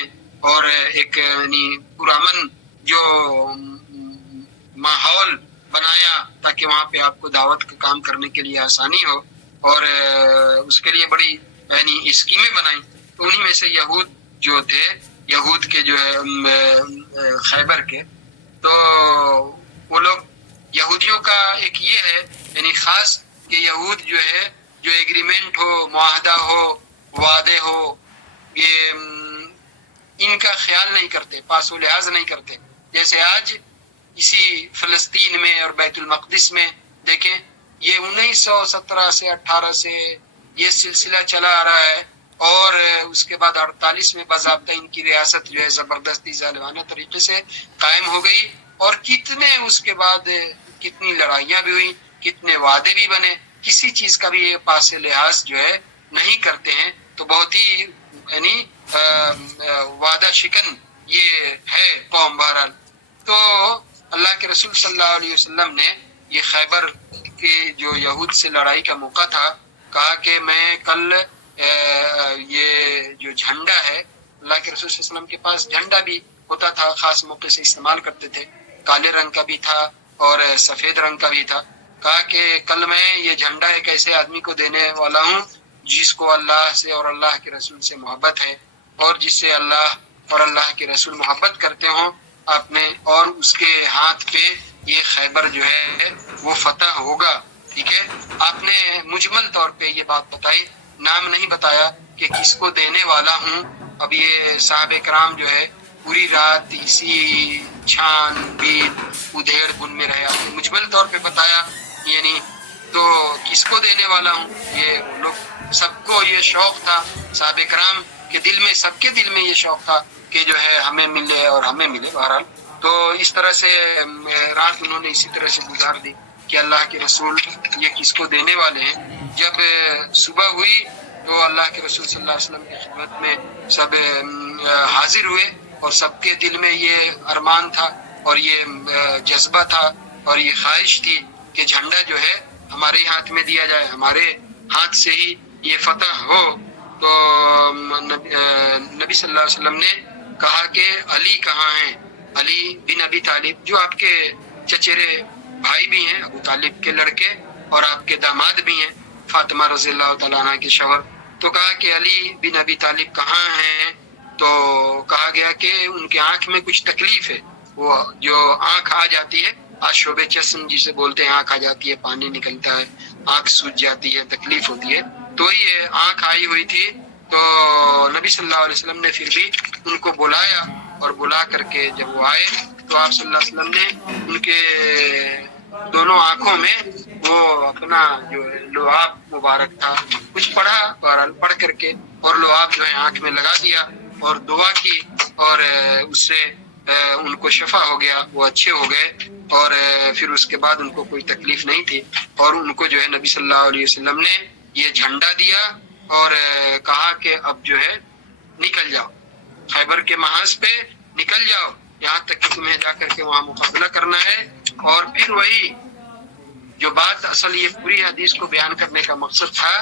اور ایک یعنی پرامن جو ماحول بنایا تاکہ وہاں پہ آپ کو دعوت کا کام کرنے کے لیے آسانی ہو، اور اس کے لیے بڑی یعنی اسکیمیں بنائیں. تو انہی میں سے یہود جو تھے، یہود کے جو ہے خیبر کے، تو وہ لوگ یہودیوں کا ایک یہ ہے یعنی خاص کہ یہود جو ہے جو ایگریمنٹ ہو، معاہدہ ہو، وعدے ہو، یہ ان کا خیال نہیں کرتے، پاس و لحاظ نہیں کرتے. جیسے آج اسی فلسطین میں اور بیت المقدس میں دیکھیں، یہ 1917 سے 18 سے یہ سلسلہ چلا آ رہا ہے اور اس کے بعد 48 میں باضابطہ ان کی ریاست جو ہے زبردستی ظالمانہ طریقے سے قائم ہو گئی. اور کتنے اس کے بعد کتنی لڑائیاں بھی ہوئی، کتنے وعدے بھی بنے، کسی چیز کا بھی پاس لحاظ جو ہے نہیں کرتے ہیں. تو بہت ہی یعنی وعدہ شکن یہ ہے قوم. بہرحال تو اللہ کے رسول صلی اللہ علیہ وسلم نے یہ خیبر کے جو یہود سے لڑائی کا موقع تھا، کہا کہ میں کل یہ جو جھنڈا ہے، اللہ کے رسول صلی اللہ علیہ وسلم کے پاس جھنڈا بھی ہوتا تھا، خاص موقع سے استعمال کرتے تھے، کالے رنگ کا بھی تھا اور سفید رنگ کا بھی تھا. کہا کہ کل میں یہ جھنڈا ایک ایسے آدمی کو دینے والا ہوں جس کو اللہ سے اور اللہ کے رسول سے محبت ہے، اور جس سے اللہ اور اللہ کے رسول محبت کرتے ہوں آپ نے، اور اس کے ہاتھ پہ یہ خیبر جو ہے وہ فتح ہوگا. ٹھیک ہے. آپ نے مجمل طور پہ یہ بات بتائی، نام نہیں بتایا کہ کس کو دینے والا ہوں. اب یہ صحابہ کرام جو ہے پوری رات اسی چھان بین ادھیڑ بن میں رہے. آپ نے مجمل طور پہ بتایا یعنی تو کس کو دینے والا ہوں. یہ لوگ سب کو یہ شوق تھا، صحابہ کرام کے دل میں، سب کے دل میں یہ شوق تھا کہ جو ہے ہمیں ملے اور ہمیں ملے. بہرحال تو اس طرح سے رات انہوں نے اسی طرح سے گزار دی. کہ اللہ کے رسول یہ کس کو دینے والے ہیں۔ جب صبح ہوئی تو اللہ کے رسول صلی اللہ علیہ وسلم کی خدمت میں سب حاضر ہوئے، اور سب کے دل میں یہ ارمان تھا اور یہ جذبہ تھا اور یہ خواہش تھی کہ جھنڈا جو ہے ہمارے ہاتھ میں دیا جائے، ہمارے ہاتھ سے ہی یہ فتح ہو۔ تو نبی صلی اللہ علیہ وسلم نے کہا کہ علی کہاں ہیں؟ علی بن ابی طالب، جو آپ کے چچیرے بھائی بھی ہیں، ابو طالب کے لڑکے، اور آپ کے داماد بھی ہیں، فاطمہ رضی اللہ تعالیٰ عنہ کے شوہر۔ تو کہا کہ علی بن ابی طالب کہاں ہیں؟ تو کہا گیا کہ ان کے آنکھ میں کچھ تکلیف ہے، وہ جو آنکھ آ جاتی ہے، آشوب چشم جسے بولتے ہیں، آنکھ آ جاتی ہے، پانی نکلتا ہے، آنکھ سوج جاتی ہے، تکلیف ہوتی ہے، تو یہ آنکھ آئی ہوئی تھی۔ تو نبی صلی اللہ علیہ وسلم نے پھر بھی ان کو بلایا، اور بلا کر کے جب وہ آئے تو آپ صلی اللہ علیہ وسلم نے ان کے دونوں آنکھوں میں وہ اپنا جو لعاب مبارک تھا کچھ پڑھا، بہرحال پڑھ کر کے، اور لعاب جو ہے آنکھ میں لگا دیا اور دعا کی، اور اس سے ان کو شفا ہو گیا، وہ اچھے ہو گئے، اور پھر اس کے بعد ان کو کوئی تکلیف نہیں تھی، اور ان کو جو ہے نبی صلی اللہ علیہ وسلم نے یہ جھنڈا دیا اور کہا کہ اب جو ہے نکل جاؤ، خیبر کے محاذ پہ نکل جاؤ، یہاں تک کہ تمہیں جا کر کے وہاں مقابلہ کرنا ہے۔ اور پھر وہی جو بات اصل یہ پوری حدیث کو بیان کرنے کا مقصد تھا،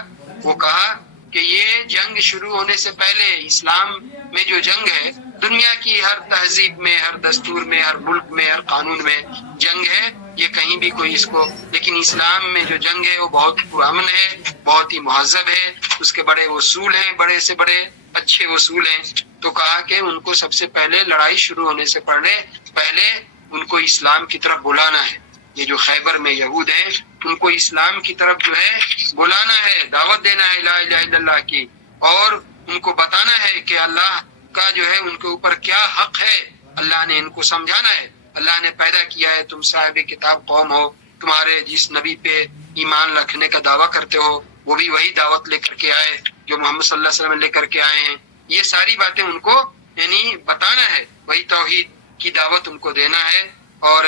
وہ کہا کہ یہ جنگ شروع ہونے سے پہلے اسلام میں جو جنگ ہے، دنیا کی ہر تہذیب میں، ہر دستور میں، ہر ملک میں، ہر قانون میں جنگ ہے، یہ کہیں بھی کوئی اس کو، لیکن اسلام میں جو جنگ ہے وہ بہت پرامن ہے، بہت ہی مہذب ہے، اس کے بڑے اصول ہیں، بڑے سے بڑے اچھے اصول ہیں۔ تو کہا کہ ان کو سب سے پہلے لڑائی شروع ہونے سے پہلے ان کو اسلام کی طرف بلانا ہے۔ یہ جو خیبر میں یہود ہیں، ان کو اسلام کی طرف جو ہے بلانا ہے، دعوت دینا ہے لا الہ الا اللہ کی، اور ان کو بتانا ہے کہ اللہ کا جو ہے ان کے اوپر کیا حق ہے، اللہ نے ان کو سمجھانا ہے، اللہ نے پیدا کیا ہے، تم صاحب کتاب قوم ہو، تمہارے جس نبی پہ ایمان رکھنے کا دعویٰ کرتے ہو وہ بھی وہی دعوت لے کر کے آئے جو محمد صلی اللہ علیہ وسلم لے کر کے آئے ہیں۔ یہ ساری باتیں ان کو یعنی بتانا ہے، وہی توحید کی دعوت ان کو دینا ہے۔ اور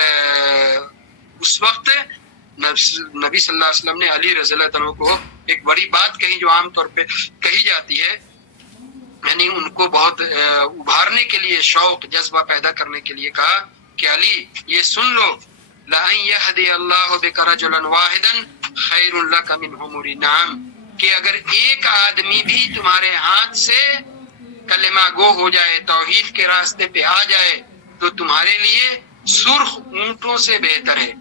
اس وقت نبی صلی اللہ علیہ وسلم نے علی رضی اللہ عنہ کو ایک بڑی بات کہی جو عام طور پہ کہی جاتی ہے، یعنی ان کو بہت ابھارنے کے لیے، شوق جذبہ پیدا کرنے کے لیے کہا کہ علی یہ سن لو، لَأَن يَهْدِيَ اللَّهُ بِكَ رَجُلًا وَاحِدًا خَيْرٌ لَكَ مِنْ حُمُرِ النَّعَمِ، کہ اگر ایک آدمی بھی تمہارے ہاتھ سے کلمہ گو ہو جائے، توحید کے راستے پہ آ جائے، تو تمہارے لیے سرخ اونٹوں سے بہتر ہے،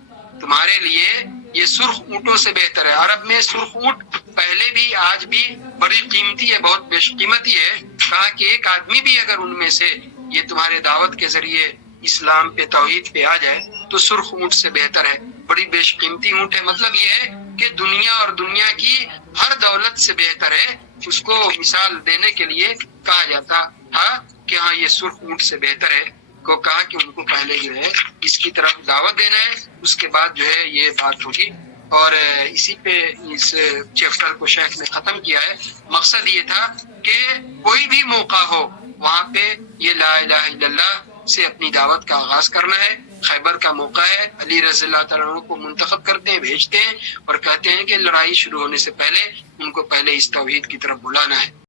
تمہارے لیے یہ سرخ اونٹوں سے بہتر ہے۔ عرب میں سرخ اونٹ پہلے بھی آج بھی بڑی قیمتی ہے، بہت بیش قیمتی ہے۔ کہا کہ ایک آدمی بھی اگر ان میں سے یہ تمہارے دعوت کے ذریعے اسلام پہ توحید پہ آ جائے تو سرخ اونٹ سے بہتر ہے، بڑی بیش قیمتی اونٹ ہے۔ مطلب یہ ہے کہ دنیا اور دنیا کی ہر دولت سے بہتر ہے، اس کو مثال دینے کے لیے کہا جاتا تھا کہ ہاں یہ سرخ اونٹ سے بہتر ہے، کو کہا کہ ان کو پہلے جو ہے اس کی طرف دعوت دینا ہے، اس کے بعد جو ہے یہ بات ہوگی۔ اور اسی پہ اس چیپٹر کو شیخ نے ختم کیا ہے۔ مقصد یہ تھا کہ کوئی بھی موقع ہو وہاں پہ یہ لا الہ الا اللہ سے اپنی دعوت کا آغاز کرنا ہے۔ خیبر کا موقع ہے، علی رضی اللہ تعالیٰ عنہ کو منتخب کرتے ہیں، بھیجتے ہیں اور کہتے ہیں کہ لڑائی شروع ہونے سے پہلے ان کو پہلے اس توحید کی طرف بلانا ہے۔